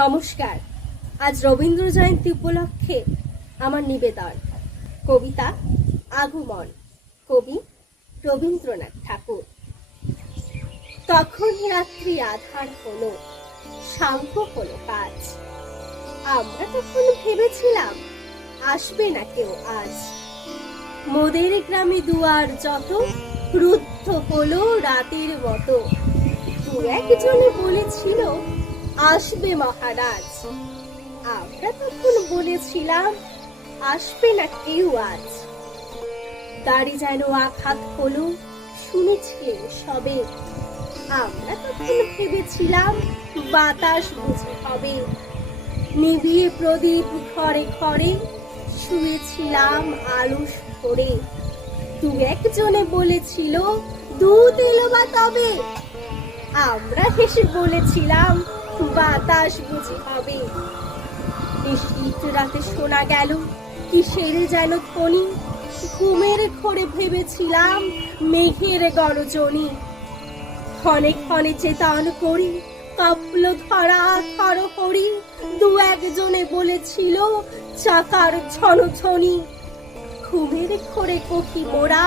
নমস্কার। আজ রবীন্দ্র জয়ন্তী উপলক্ষে আমার নিবেদন কবিতা আগমন, কবি রবীন্দ্রনাথ ঠাকুর। তখন রাত্রি আধার হলো, সাঙ্গ হলো কাজ। আমরা তখন ভেবেছিলাম আসবে না কেউ আজ। মোদের গ্রামে দুয়ার যত রুদ্ধ হলো রাতের মতো। দু একজনে বলেছিল আসবে মহারাজ। আমরা তখন বলেছিলাম আসবে না কেউ আজ। দাড়ি যেন আঘাত হলো, শুনেছিলেন সবে। আমরা তখন ভেবেছিলাম বাতাস বুঝে হবে। নিভিয়ে প্রদীপ ঘরে ঘরে শুয়েছিলাম আলস করে। দু একজনে বলেছিল দুধ এলো বা তবে। আমরা হেসে বলেছিলাম বাতাস বুঝি হবে। নিশীথ রাতে শোনা গেল কিসের যেন ধ্বনি। ঘুমের ঘোরে ভেবেছিলাম মেঘের গর্জনি। ক্ষণে ক্ষণে চেতন করি কাঁপল ধরা থরহরি। দু একজনে বলেছিল চাকার ঝনঝনি। ঘুমের ঘোরে কখি মোরা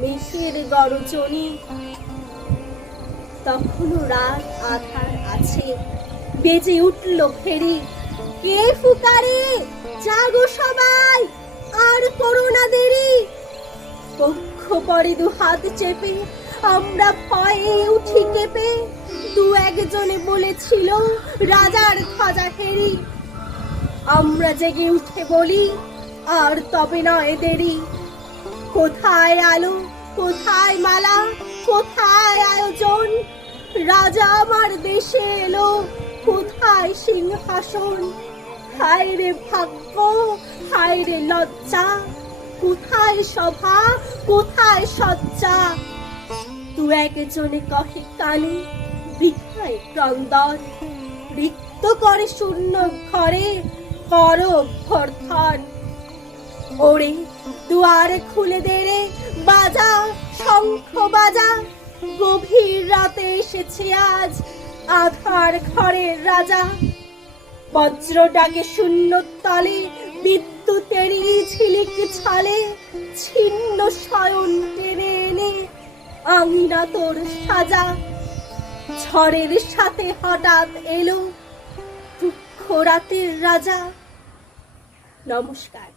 মেঘের গর্জনি। তখনও রাত আধার আছে, বেজে উঠল ফেরি। কে ফুকারে জাগো সবাই, আর করো না দেরি। পক্ষ পরে দু হাত চেপে আমরা ভয়ে উঠি কেঁপে। দু একজনে বলেছিল রাজার ধ্বজা হেরি। আমরা জেগে উঠে বলি আর তবে নয় দেরি। কোথায় আলো, কোথায় মালা, কোথায় আয়োজন। রাজা আমার দেশে এলো, কোথায় সিংহাসন। হায় রে ভাগ্য, হায় রে লজ্জা, কোথায় সভা, কোথায় সজ্জা। দু একজনে কহে কানে বৃথায় ক্রন্দন। রিক্ত করে শূন্য ঘরে কর অভ্যর্থন। ওরে দুয়ার খুলে দে রে, বাজা শঙ্খ বাজা। গভীর রাতে এসেছে আজ আধার ঘরের রাজা। বজ্র ডাকে শূন্য তলে, বিদ্যুতেরই ঝিলিক ছলে। ছিন্ন শয়ন টেনে এনে আঙিনা তোর সাজা। ঝড়ের সাথে হঠাৎ এলো দুঃখ রাতের রাজা। নমস্কার।